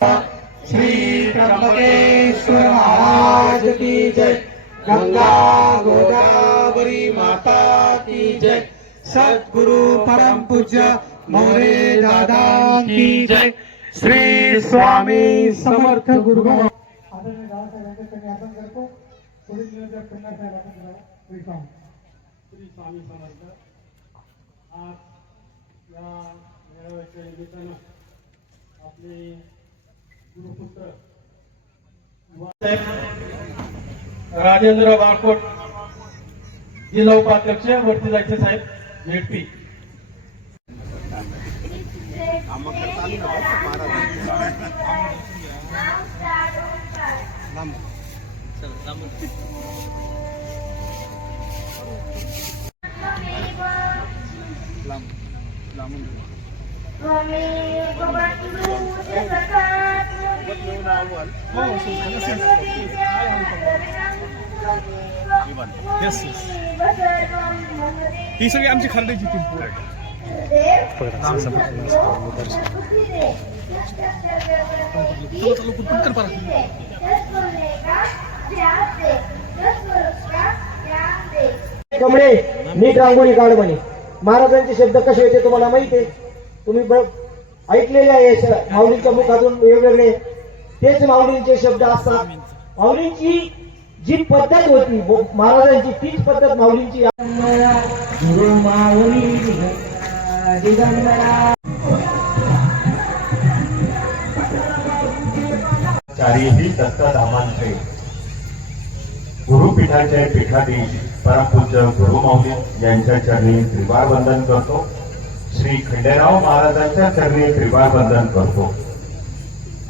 श्री त्र्यंबकेश्वर महाराज की जय। गंगा गोदावरी माता की जय। सद्गुरु परम पूज्य मोरे दादा की जय। श्री स्वामी समर्थ गुरु श्री स्वामी समर्थ। आज या मेळाव्याच्या निमित्तानं आपले गुरुपुत्र राजेंद्र वाळकोट जिल्हा उपाध्यक्ष वरती जायचे साहेब झेडपी ही सगळी आमची खरेदीची टीम कमळे नीट रांगोळी काढ म्हणे. महाराजांचे शब्द कसे होते तुम्हाला माहिती आहे. तुम्ही ऐकलेले आहे माऊलींच्या मुखातून वेगवेगळे तेच माऊलींचे शब्द असतात. माऊलींची जी पद्धत होती महाराजांची तीच पद्धत माऊलींची. गुरु माऊली चारीही दत्तधामांचे गुरुपीठाचे पीठाधीश परमपूज्य गुरुमाऊली यांच्या चरणी त्रिवार वंदन करतो. श्री खंडेराव महाराजांच्या चरणी त्रिवार वंदन करतो.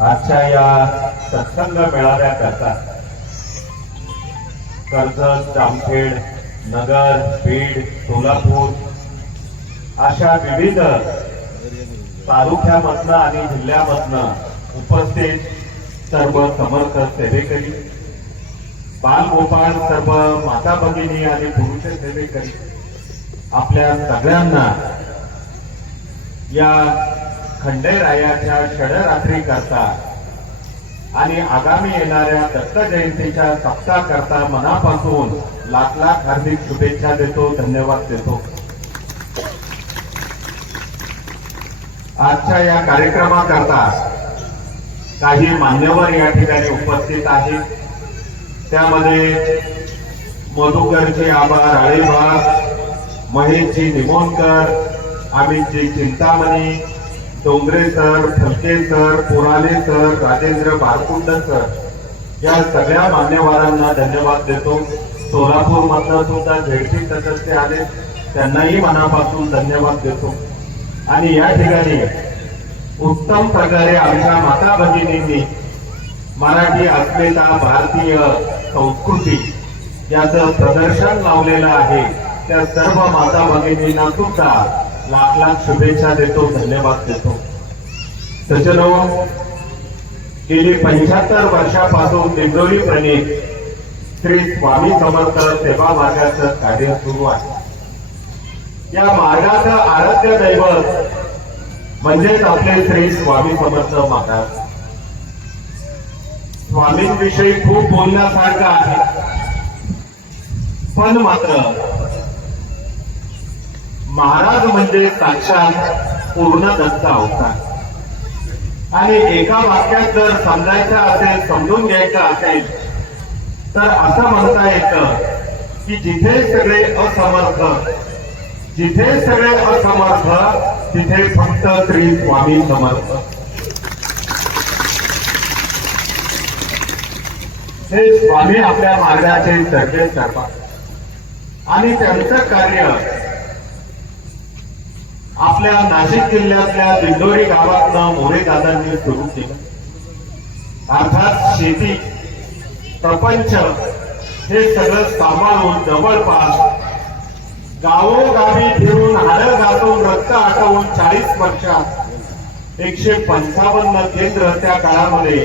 आजच्या या सत्संग मेळाव्याकरता कर्जत, जामखेड, नगर, बीड, सोलापूर अशा विविध तालुक्यामधनं आणि जिल्ह्यामधनं उपस्थित सर्व समर्थ सेवेकरी, बालगोपाळ, सर्व माता भगिनी आणि पुरुष सेवेकरी आपल्या सगळ्यांना या खंडेरायाच्या षडरात्री करता आणि आगामी येणाऱ्या दत्त जयंतीच्या सप्ताह करता मनापासून लाख लाख हार्दिक शुभेच्छा देतो, धन्यवाद देतो. आजच्या या कार्यक्रमाकरता काही मान्यवर या ठिकाणी उपस्थित आहेत. त्यामध्ये मधुकरजी आबा राळेबाग, महेशजी निमोणकर, अमितजी चिंतामणी, डोंगरे सर, फलके सर, पुराले सर, राजेंद्र बारकुंड सर या सगळ्या मान्यवरांना धन्यवाद देतो. सोलापूर मधनं सुद्धा झेडपी सदस्य आले, त्यांनाही मनापासून धन्यवाद देतो. आणि या ठिकाणी उत्तम प्रकारे आमच्या माता भगिनींनी मराठी अस्मिता, भारतीय संस्कृती याचं प्रदर्शन लावलेलं आहे. त्या सर्व माता भगिनींना सुद्धा लाख लाख शुभेच्छा देतो, धन्यवाद देतो. सज्जनो, गेली 75 वर्षापासून दिंडोरी प्रणित श्री स्वामी समर्थ सेवा मार्गाचं कार्य सुरू आहे. या मार्गाचं आराध्य दैवत म्हणजेच आपले श्री स्वामी समर्थ महाराज. स्वामींविषयी खूप बोलण्यासारखं आहे, पण मात्र महाराज म्हणजे साक्षात पूर्ण दत्त अवतार. आणि एका वाक्यात जर समजायचं असेल, समजून घ्यायचं असेल तर असं म्हणता येतं की जिथे सगळे असमर्थ, जिथे सगळे असमर्थ तिथे फक्त श्री स्वामी समर्थ. हे स्वामी आपल्या मार्गाचे सर्जन करतात आणि त्यांचं कार्य आपल्या नाशिक जिल्ह्यातल्या दिंडोरी गावातनं मोरे दादांनी सुरू केलं. अर्थात शेती, प्रपंच हे सगळं सांभाळून जवळपास गावोगावी फिरून हाडं घालून रक्त आटवून 40 वर्षात 155 केंद्र त्या काळामध्ये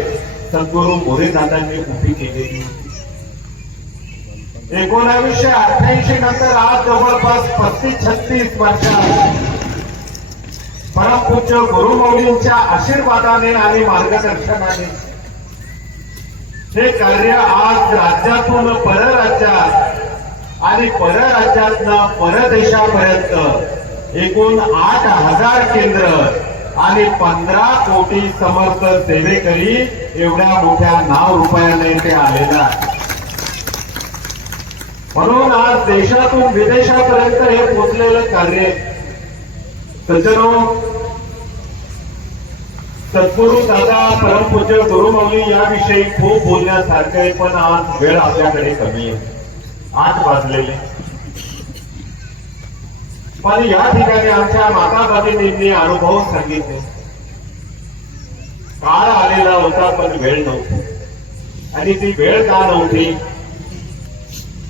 सद्गुरू मोरे दादांनी उभी केलेली होती. 1988 नंतर आज जवळपास 35-36 वर्षात परमपूज्य गुरुमौलींच्या आशीर्वादाने आणि मार्गदर्शनाने हे कार्य आज राज्यातून परराज्यात आणि परराज्यातनं परदेशापर्यंत एकूण 8,000 केंद्र आणि 15 कोटी समर्थ सेवेकरी एवढ्या मोठ्या नाव रुपयाने ते आलेलं आहे. म्हणून आज देशातून विदेशापर्यंत हे पोचलेलं कार्य सज्जनो, सद्गुरू दादा परमपूज्य गुरुमौली याविषयी खूप बोलण्यासारखे आहे, पण आज वेळ आपल्याकडे कमी आहे. 8 वाजलेले. पण या ठिकाणी आमच्या माता भगिनींनी अनुभव सांगितले. काळ आलेला होता पण वेळ नव्हती. आणि ती वेळ का नव्हती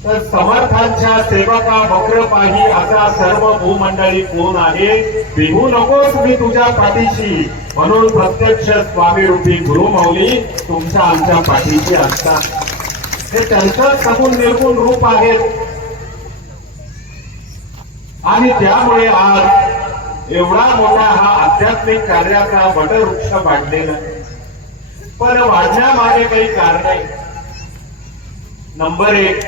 तर समर्थांच्या सेवका वक्र पाही असा सर्व भूमंडळी कोण आहे, भिवू नकोस मी तुझ्या पाठीशी, म्हणून प्रत्यक्ष स्वामी रूपी गुरुमौली तुमच्या आमच्या पाठीशी असतात. हे त्यांचं सगुण निर्गुण रूप आहेत. आणि त्यामुळे आज एवढा मोठा हा आध्यात्मिक कार्याचा वटवृक्ष वाढलेला. पण वाढण्यामागे काही कारण आहे. नंबर 1,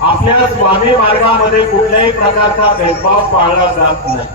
आपल्या स्वामी मार्गामध्ये कुठल्याही प्रकारचा भेदभाव पाळला जात नाही.